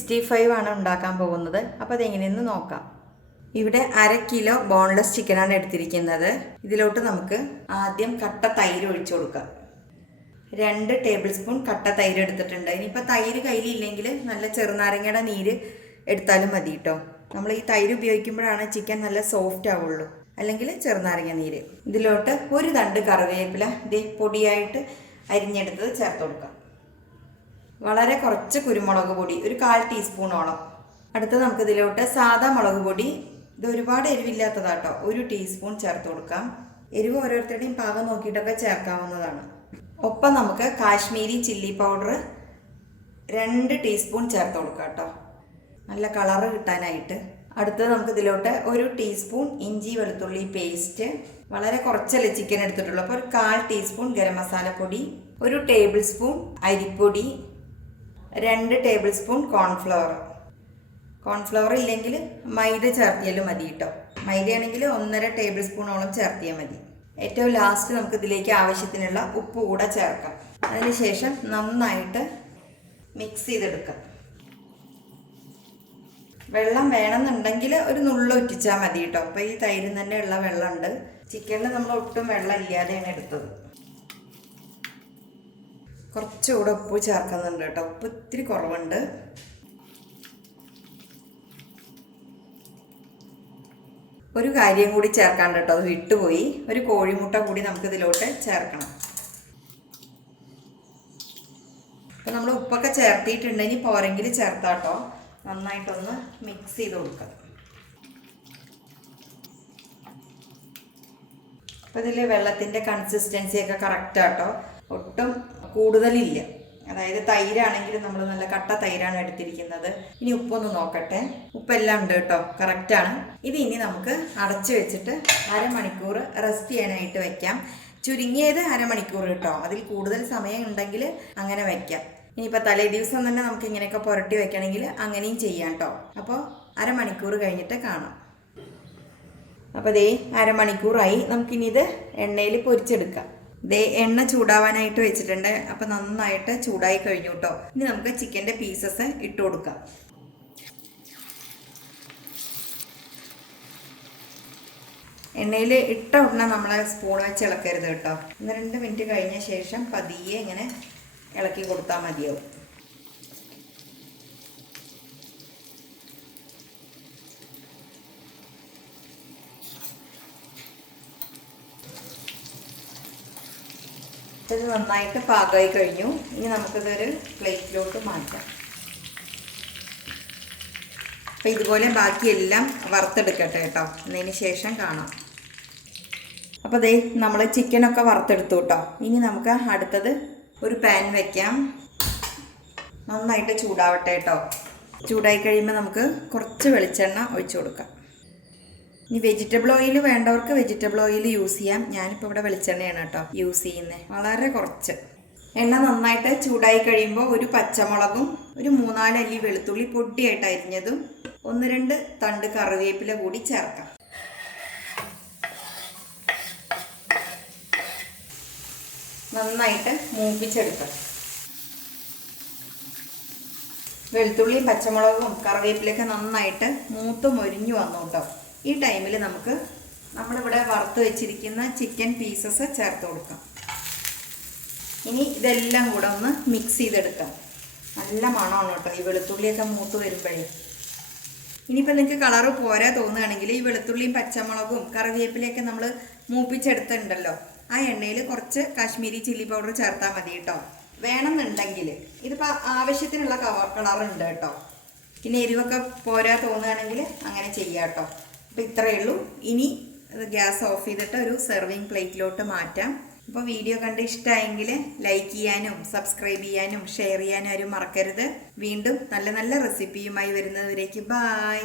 65 ആണ് ഉണ്ടാക്കാൻ പോകുന്നത്. അപ്പോൾ അതെങ്ങനെയെന്ന് നോക്കാം. ഇവിടെ 1/2 കിലോ ബോൺലെസ് ചിക്കനാണ് എടുത്തിരിക്കുന്നത്. ഇതിലോട്ട് നമുക്ക് ആദ്യം കട്ട തൈര് ഒഴിച്ചു കൊടുക്കാം. 2 ടേബിൾ സ്പൂൺ കട്ട തൈര് എടുത്തിട്ടുണ്ട്. ഇനിയിപ്പോൾ തൈര് കയ്യിലില്ലെങ്കിൽ നല്ല ചെറുനാരങ്ങയുടെ നീര് എടുത്താലും മതി കേട്ടോ. നമ്മൾ ഈ തൈര് ഉപയോഗിക്കുമ്പോഴാണ് ചിക്കൻ നല്ല സോഫ്റ്റ് ആവുള്ളൂ. അല്ലെങ്കിൽ ചെറുനാരങ്ങ നീര്. ഇതിലോട്ട് ഒരു തണ്ട് കറിവേപ്പില പൊടിയായിട്ട് അരിഞ്ഞെടുത്തത് ചേർത്ത് കൊടുക്കാം. വളരെ കുറച്ച് കുരുമുളക് പൊടി, ഒരു 1/4 ടീസ്പൂണോളം. അടുത്ത് നമുക്ക് ഇതിലോട്ട് സാദാ മുളക് പൊടി, ഇത് ഒരുപാട് എരിവില്ലാത്തതാട്ടോ, 1 ടീസ്പൂൺ ചേർത്ത് കൊടുക്കാം. എരിവ് ഓരോരുത്തരുടെയും പാകം നോക്കിയിട്ടൊക്കെ ചേർക്കാവുന്നതാണ്. ഒപ്പം നമുക്ക് കാശ്മീരി ചില്ലി പൗഡർ 2 ടീസ്പൂൺ ചേർത്ത് കൊടുക്കാം കേട്ടോ, നല്ല കളറ് കിട്ടാനായിട്ട്. അടുത്തത് നമുക്ക് ഇതിലോട്ട് 1 ടീസ്പൂൺ ഇഞ്ചി വെളുത്തുള്ളി പേസ്റ്റ്, വളരെ കുറച്ചല്ലേ ചിക്കൻ എടുത്തിട്ടുള്ളൂ, അപ്പോൾ ഒരു 1/4 ടീസ്പൂൺ ഗരം മസാലപ്പൊടി, 1 ടേബിൾ സ്പൂൺ അരിപ്പൊടി, 2 ടേബിൾ സ്പൂൺ കോൺഫ്ലവർ ഇല്ലെങ്കിൽ മൈദ ചേർത്തിയാലും മതി കേട്ടോ. മൈദയാണെങ്കിൽ 1.5 ടേബിൾ സ്പൂണോളം ചേർത്തിയാൽ മതി. ഏറ്റവും ലാസ്റ്റ് നമുക്ക് ഇതിലേക്ക് ആവശ്യത്തിനുള്ള ഉപ്പ് കൂടെ ചേർക്കാം. അതിനുശേഷം നന്നായിട്ട് മിക്സ് ചെയ്തെടുക്കാം. വെള്ളം വേണമെന്നുണ്ടെങ്കിൽ ഒരു നുള്ളു ഉറ്റിച്ചാൽ മതി കേട്ടോ. അപ്പോൾ ഈ തൈരിൽ തന്നെ ഉള്ള വെള്ളമുണ്ട്. ചിക്കനിൽ നമ്മൾ ഒട്ടും വെള്ളം ഇല്ലാതെയാണ് എടുത്തത്. കുറച്ചുകൂടെ ഉപ്പ് ചേർക്കുന്നുണ്ട് കേട്ടോ, ഉപ്പ് ഇത്തിരി കുറവുണ്ട്. ഒരു കാര്യം കൂടി ചേർക്കാണ്ട് കേട്ടോ, അത് വിട്ടുപോയി. ഒരു കോഴിമുട്ട കൂടി നമുക്ക് ഇതിലോട്ട് ചേർക്കണം. അപ്പോൾ നമ്മൾ ഉപ്പൊക്കെ ചേർത്തിട്ടുണ്ടെങ്കിൽ പോരെങ്കിൽ ചേർത്താട്ടോ. നന്നായിട്ടൊന്ന് മിക്സ് ചെയ്ത് കൊടുക്കാം. അപ്പോൾ ഇതിൽ വെള്ളത്തിൻ്റെ കൺസിസ്റ്റൻസിയൊക്കെ കറക്റ്റാട്ടോ, ഒട്ടും കൂടുതലില്ല. അതായത് തൈരാണെങ്കിൽ നമ്മൾ നല്ല കട്ട തൈരാണ് എടുത്തിരിക്കുന്നത്. ഇനി ഉപ്പൊന്ന് നോക്കട്ടെ. ഉപ്പെല്ലാം ഉണ്ട് കേട്ടോ, കറക്റ്റാണ്. ഇത് ഇനി നമുക്ക് അടച്ച് വെച്ചിട്ട് 1/2 മണിക്കൂർ റെസ്റ്റ് ചെയ്യാനായിട്ട് വയ്ക്കാം. ചുരുങ്ങിയത് 1/2 മണിക്കൂർ കേട്ടോ, അതിൽ കൂടുതൽ സമയം ഉണ്ടെങ്കിൽ അങ്ങനെ വയ്ക്കാം. ഇനിയിപ്പോൾ തലേ ദിവസം തന്നെ നമുക്ക് ഇങ്ങനെയൊക്കെ പുരട്ടി വെക്കണമെങ്കിൽ അങ്ങനെയും ചെയ്യാം കേട്ടോ. അപ്പോൾ 1/2 മണിക്കൂർ കഴിഞ്ഞിട്ട് കാണാം. അപ്പോൾ 1/2 മണിക്കൂറായി. നമുക്കിനി ഇത് എണ്ണയിൽ പൊരിച്ചെടുക്കാം. എണ്ണ ചൂടാവാനായിട്ട് വെച്ചിട്ടുണ്ട്. അപ്പോൾ നന്നായിട്ട് ചൂടായി കഴിഞ്ഞു കേട്ടോ. ഇനി നമുക്ക് ചിക്കൻ്റെ പീസസ് ഇട്ട് കൊടുക്കാം. എണ്ണയിൽ ഇട്ട ഉടനെ നമ്മൾ സ്പൂൺ വെച്ച് ഇളക്കരുത് കേട്ടോ. 1-2 മിനിറ്റ് കഴിഞ്ഞ ശേഷം പതിയെ ഇങ്ങനെ ഇളക്കി കൊടുത്താൽ മതിയാവും. ഇത് നന്നായിട്ട് പാകമായി കഴിഞ്ഞു. ഇനി നമുക്കിതൊരു പ്ലേറ്റിലോട്ട് മാറ്റാം. അപ്പം ഇതുപോലെ ബാക്കിയെല്ലാം വറുത്തെടുക്കട്ടെ കേട്ടോ, എന്നതിന് ശേഷം കാണാം. അപ്പോൾ നമ്മൾ ചിക്കനൊക്കെ വറുത്തെടുത്തു കേട്ടോ. ഇനി നമുക്ക് അടുത്തത് ഒരു പാൻ വയ്ക്കാം. നന്നായിട്ട് ചൂടാവട്ടെ കേട്ടോ. ചൂടായി കഴിയുമ്പോൾ നമുക്ക് കുറച്ച് വെളിച്ചെണ്ണ ഒഴിച്ചു കൊടുക്കാം. ഇനി വെജിറ്റബിൾ ഓയിൽ വേണ്ടവർക്ക് വെജിറ്റബിൾ ഓയിൽ യൂസ് ചെയ്യാം. ഞാനിപ്പോൾ ഇവിടെ വെളിച്ചെണ്ണയാണ് കേട്ടോ യൂസ് ചെയ്യുന്നത്, വളരെ കുറച്ച്. എണ്ണ നന്നായിട്ട് ചൂടായി കഴിയുമ്പോൾ ഒരു പച്ചമുളകും, ഒരു 3-4 അല്ലി വെളുത്തുള്ളി പൊടിയായിട്ട് അരിഞ്ഞതും, 1-2 തണ്ട് കറിവേപ്പില കൂടി ചേർക്കാം. നന്നായിട്ട് മൂപ്പിച്ചെടുക്കാം. വെളുത്തുള്ളിയും പച്ചമുളകും കറിവേപ്പിലൊക്കെ നന്നായിട്ട് മൂത്ത് മൊരിഞ്ഞു വന്നു കേട്ടോ. ഈ ടൈമിൽ നമുക്ക് നമ്മളിവിടെ വറുത്ത് വെച്ചിരിക്കുന്ന ചിക്കൻ പീസസ് ചേർത്ത് കൊടുക്കാം. ഇനി ഇതെല്ലാം കൂടെ ഒന്ന് മിക്സ് ചെയ്തെടുക്കാം. നല്ല മണമാണ് കേട്ടോ ഈ വെളുത്തുള്ളിയൊക്കെ മൂത്ത് വരുമ്പോഴേ. ഇനിയിപ്പോൾ നിങ്ങൾക്ക് കളറ് പോരാ തോന്നുകയാണെങ്കിൽ ഈ വെളുത്തുള്ളിയും പച്ചമുളകും കറിവേപ്പിലയൊക്കെ നമ്മൾ മൂപ്പിച്ചെടുത്തിട്ടുണ്ടല്ലോ, ആ എണ്ണയിൽ കുറച്ച് കാശ്മീരി ചില്ലി പൗഡർ ചേർത്താൽ മതി കേട്ടോ. വേണമെന്നുണ്ടെങ്കിൽ ഇതിപ്പോൾ ആവശ്യത്തിനുള്ള കളറുണ്ട് കേട്ടോ. പിന്നെ എരിവൊക്കെ പോരാ തോന്നുകയാണെങ്കിൽ അങ്ങനെ ചെയ്യാം കേട്ടോ. അപ്പോൾ ഇത്രയേ ഉള്ളൂ. ഇനി ഗ്യാസ് ഓഫ് ചെയ്തിട്ട് ഒരു സെർവിങ് പ്ലേറ്റിലോട്ട് മാറ്റാം. അപ്പോൾ വീഡിയോ കണ്ട് ഇഷ്ടമായെങ്കിൽ ലൈക്ക് ചെയ്യാനും സബ്സ്ക്രൈബ് ചെയ്യാനും ഷെയർ ചെയ്യാനും ആരും മറക്കരുത്. വീണ്ടും നല്ല നല്ല റെസിപ്പിയുമായി വരുന്നതുവരേക്ക് ബായ്.